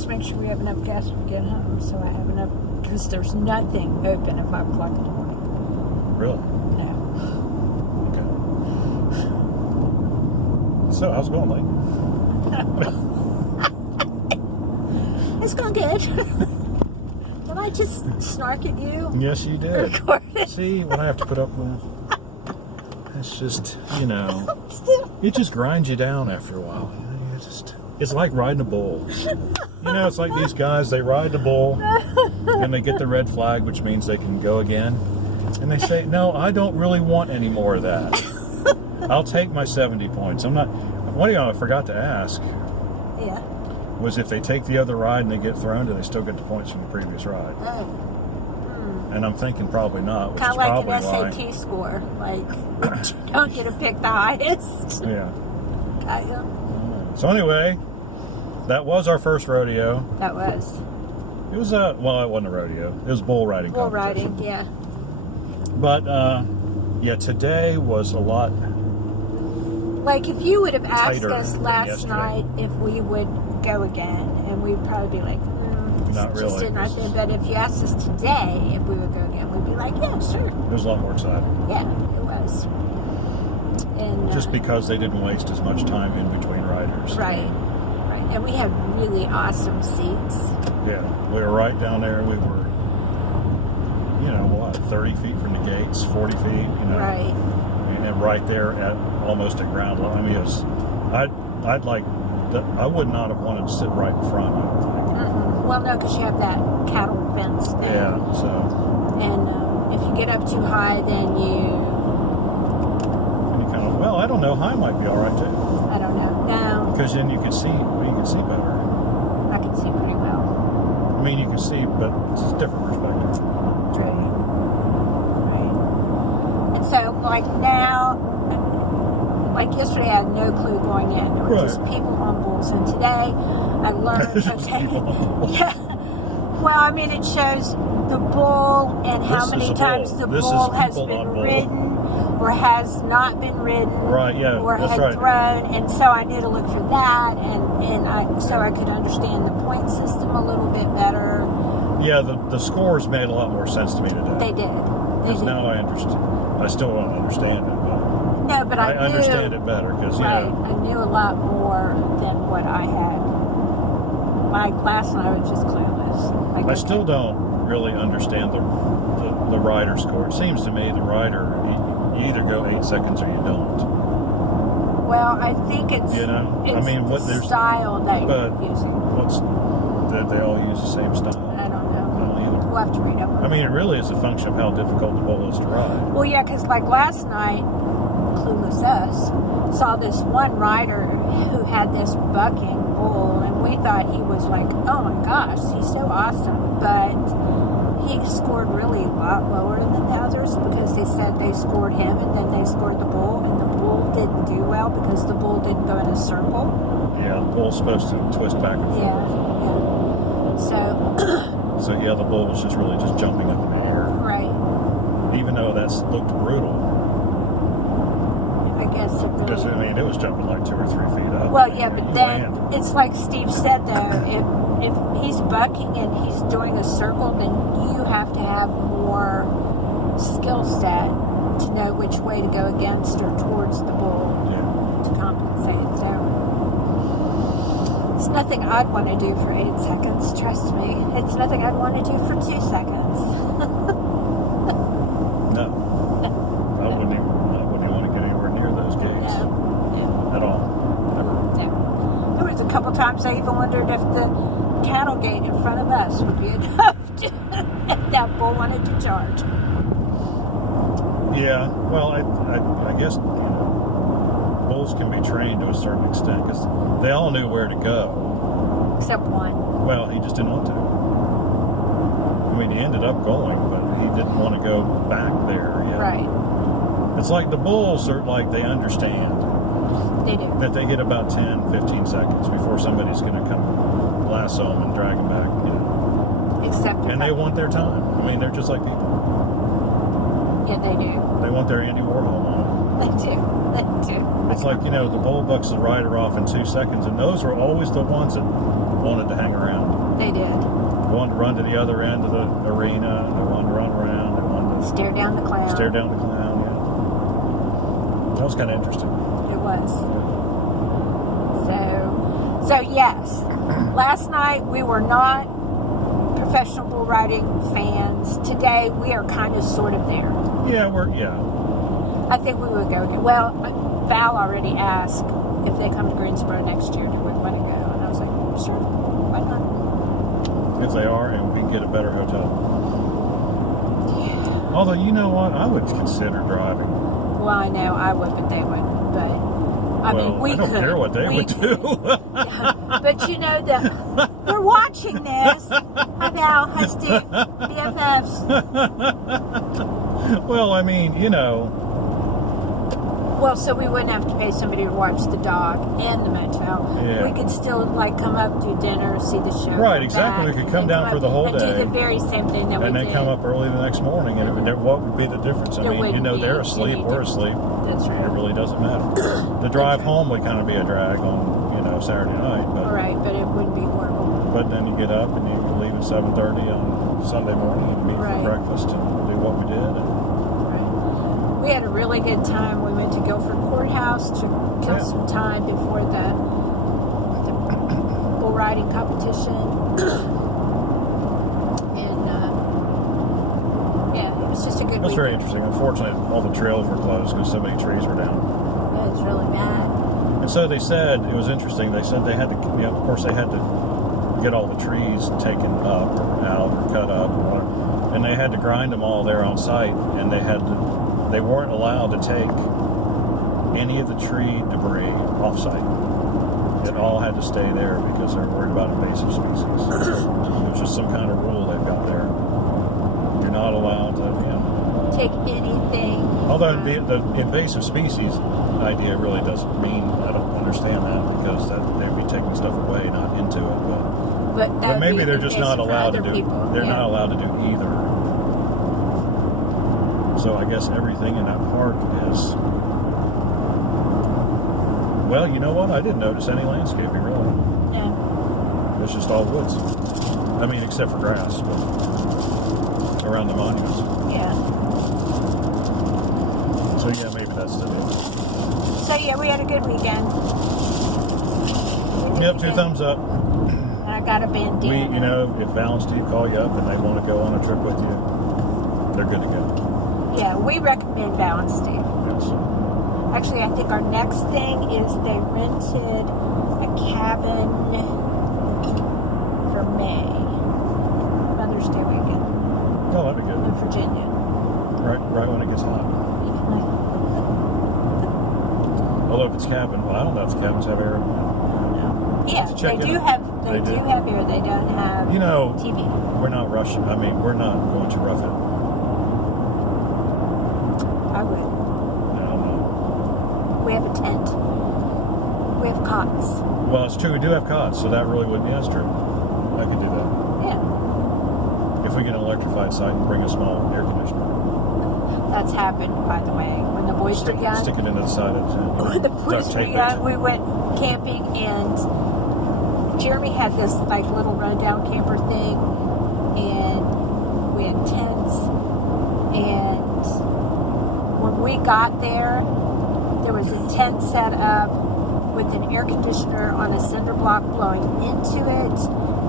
just make sure we have enough gas when we get home, so I have enough, because there's nothing open at 5 o'clock in the morning. Really? No. Okay. So, how's it going, Lee? It's going good. Did I just snark at you? Yes, you did. Recorded. See what I have to put up with? It's just, it just grinds you down after a while. It's like riding a bull. It's like these guys, they ride the bull and they get the red flag, which means they can go again. And they say, no, I don't really want any more of that. I'll take my 70 points. I'm not. One thing I forgot to ask was if they take the other ride and they get thrown, do they still get the points from the previous ride? And I'm thinking probably not, which kind is of like probably an why. SAT score. Like, you don't get to pick the highest. Yeah. Got you. So anyway, that was our first rodeo. That was. It was it wasn't a rodeo. It was bull riding Bull competition. riding, yeah. But, today was a lot. Like, if you would have asked Tighter us than last yesterday. night if we would go again, and we'd probably be like, Not just really. didn't right there. But if you asked us today if we would go again, we'd be like, yeah, sure. It was a lot more exciting. Yeah, it was. And Just because they didn't waste as much time in between riders. Right. And we had really awesome seats. Yeah, we were right down there. We were, 30 feet from the gates, 40 feet, Right. And right there almost at ground level. I mean, it was, I would not have wanted to sit right in front, I don't think. Well, no, because you have that cattle fence there. Yeah, so. And if you get up too high, then you kind of, I don't know, high might be all right too. I don't know. No. Because then you can see better. I can see pretty well. I mean, you can see, but it's a different perspective. Right. And so, like now, like yesterday, I had no clue going in. There were just people on bulls. And today, I learned. Yeah. Well, I mean, it shows the bull and how many times the bull has been ridden or has not been ridden, right? Yeah, or that's had right. thrown, and so I knew to look for that, so I could understand the point system a little bit better. Yeah, the scores made a lot more sense to me today. They did. Because now I understand. I still don't understand it, but no, but I knew, understand it better because I knew a lot more than what I had. Like last night, I was just clueless. Like, I still don't really understand the rider score. It seems to me the rider, you either go 8 seconds or you don't. Well, I think it's it's the style that you're using. They all use the same style? I don't know. I don't either. We'll have to read up on I mean, it really is a function of how difficult the bull is to ride. Well, yeah, because like last night, clueless us saw this one rider who had this bucking bull, and we thought he was like, oh my gosh, he's so awesome. But he scored really a lot lower than the others because they said they scored him and then they scored the bull, and the bull didn't do well because the bull didn't go in a circle. Yeah, the bull's supposed to twist back and forth. Yeah. So yeah, the bull was really just jumping up in the air. Right. Even though that looked brutal. I guess it really... Because, it was jumping like 2 or 3 feet up. Well, yeah, but then it's like Steve said, though, if he's bucking and he's doing a circle, then you have to have more skill set to know which way to go against or towards the bull to compensate. So it's nothing I'd want to do for 8 seconds, trust me. It's nothing I'd want to do for 2 seconds. No. I wouldn't even want to get anywhere near those gates. No. At all. Ever. No. There was a couple times I even wondered if the cattle gate in front of us would be enough if that bull wanted to charge. Yeah. Well, I guess bulls can be trained to a certain extent because they all knew where to go. Except one. Well, he just didn't want to. I mean, he ended up going, but he didn't want to go back there yet. Right. It's like the bulls are like they understand. They do. That they get about 10, 15 seconds before somebody's going to come lasso them and drag them back. Except and they want their time. I mean, they're just like people. Yeah, they do. They want their Andy Warhol moment. They do. It's like, the bull bucks the rider off in 2 seconds, and those were always the ones that wanted to hang around. They did. One to run to the other end of the arena, and one to run around, and one to Stare down the clown. stare down the clown. Yeah, that was kind of interesting. It was. So yes. Last night we were not professional bull riding fans. Today we are kind of sort of there. Yeah, I think we would go again. Well, Val already asked if they come to Greensboro next year, do we want to go? And I was like, sure, why not? if they are, and we can get a better hotel. Although, you know what? I would consider driving. Well, I know I would, but they wouldn't. But I mean, we could. I don't care what they would do. But you know that they're watching this. Hi, Val. Hi, Steve. BFFs. Well, I mean, you know. Well, so we wouldn't have to pay somebody to watch the dog and the motel. Yeah. We could still like come up, do dinner, see the show. Right, exactly. Back, We could come down for the whole and day. do the very same thing that we And did. then come up early the next morning, and what would be the difference? I There mean, you know, wouldn't be they're asleep, any we're difference. asleep. That's right. It really doesn't matter. The drive home would kind of be a drag on, you know, Saturday night, but All right, but it wouldn't be horrible. but then you get up and you leave at 7:30 on Sunday morning and meet Right. for breakfast and do what we did. And, Right. We had a really good time. We went to Guildford Courthouse to kill some time before the bull riding competition. And yeah, it was just a good it was week. very interesting. Unfortunately, all the trails were closed because so many trees were down. It was really bad. And so they said, it was interesting, they said they had to, you know, of course they had to get all the trees taken up or out or cut up or whatever. And they had to grind them all there on site, and they weren't allowed to take any of the tree debris off site. It all had to stay there because they're worried about invasive species. It was just some kind of rule they've got there. You're not allowed to, you know. Take anything. Although the invasive species idea really doesn't mean, I don't understand that, because they'd be taking stuff away, not into it. But maybe they're just not allowed to do. They're not allowed to do either. So I guess everything in that park is. Well, you know what? I didn't notice any landscaping really. Yeah. It's just all woods. I mean, except for grass, but around the monuments. Yeah. So yeah, maybe that's the deal. So yeah, we had a good weekend. Yep, 2 thumbs up. And I got a bandana. You know, if Val and Steve call you up and they want to go on a trip with you, they're good to go. Yeah, we recommend Val and Steve. Yes. Actually, I think our next thing is they rented a cabin for May. Mother's Day weekend Oh, that'd be good. in Virginia. Right when it gets hot. Although if it's cabin, well, I don't know if cabins have air. Yeah, Let's check they in. do have. They They do. do have air. They don't have You know, TV. we're not rushing. I mean, we're not going to rough it. I would. No. We have a tent. We have cots. Well, it's true. We do have cots, so that really would be. That's true. I could do that. Yeah, If we get an electrified site and bring a small air conditioner. that's happened, by the way. When the boys were young, Stick it into the side of it. when the boys were young, we went camping, and Jeremy had this like little rundown camper thing, and we had tents. And when we got there was a tent set up with an air conditioner on a cinder block blowing into it,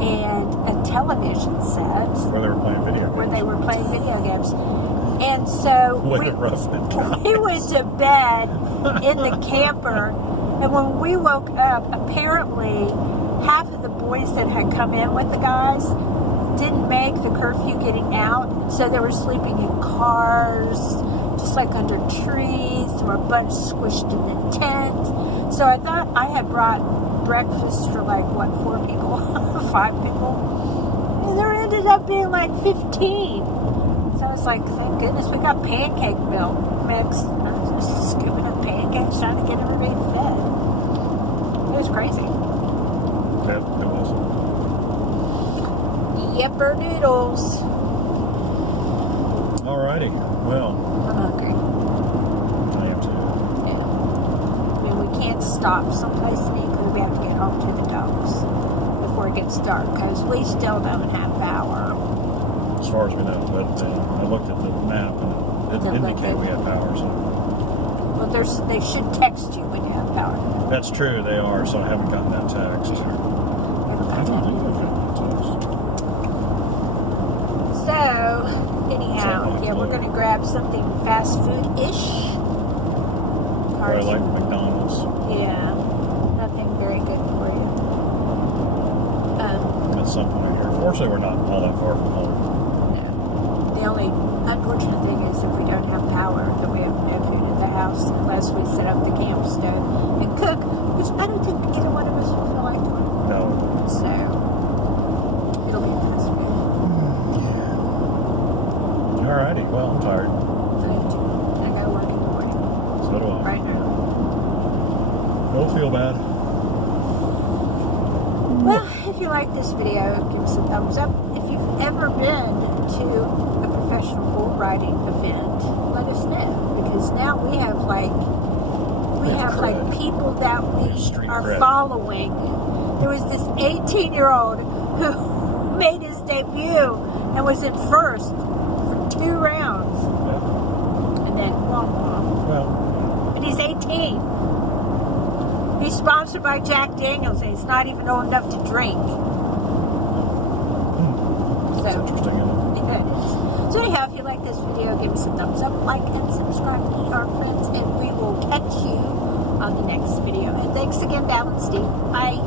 and a television set Where they were playing video games. where they were playing video games. And so What a rough it got. we went to bed in the camper, and when we woke up, apparently half of the boys that had come in with the guys didn't make the curfew getting out, so they were sleeping in cars, just like under trees. There were a bunch squished in the tent. So I thought I had brought breakfast for like, what, 4 people? 5 people? And there ended up being like 15. So I was like, thank goodness we got pancake milk mix. I was just scooping up pancakes, trying to get everybody fed. It was crazy. Yeah, it was. Yipper noodles. Alrighty. Well, I'm hungry. I am too. Yeah. I mean, we can't stop someplace to eat because we have to get home to the dogs before it gets dark, because we still don't have power. As far as we know, but I looked at the map and it didn't indicate we had power. So. Well, they should text you when you have power. That's true, they are, so I haven't gotten that text. Yeah. I don't think I've gotten that text. So, anyhow, yeah, we're going to grab something fast food-ish. Probably like McDonald's. Yeah, nothing very good for you. At some point here. Fortunately, we're not all that far from home. No. The only unfortunate thing is if we don't have power, that we have no food in the house unless we set up the camp stove and cook, which I don't think either one of us will feel like doing. No. So, it'll be fast food. Yeah. Alrighty, well, I'm tired. I gotta work in the morning. So do I. Right now. Don't feel bad. Well, if you like this video, give us a thumbs up. If you've ever been to a professional bull riding event, let us know. Because now we have people that we are following. There was this 18-year-old who made his debut and was in first for 2 rounds. Yeah. And then, Well. but he's 18. He's sponsored by Jack Daniels, and he's not even old enough to drink. That's interesting, isn't it? Yeah, it is. So anyhow, if you like this video, give us a thumbs up, like, and subscribe. Be our friends, and we will catch you on the next video. And thanks again, Val and Steve. Bye.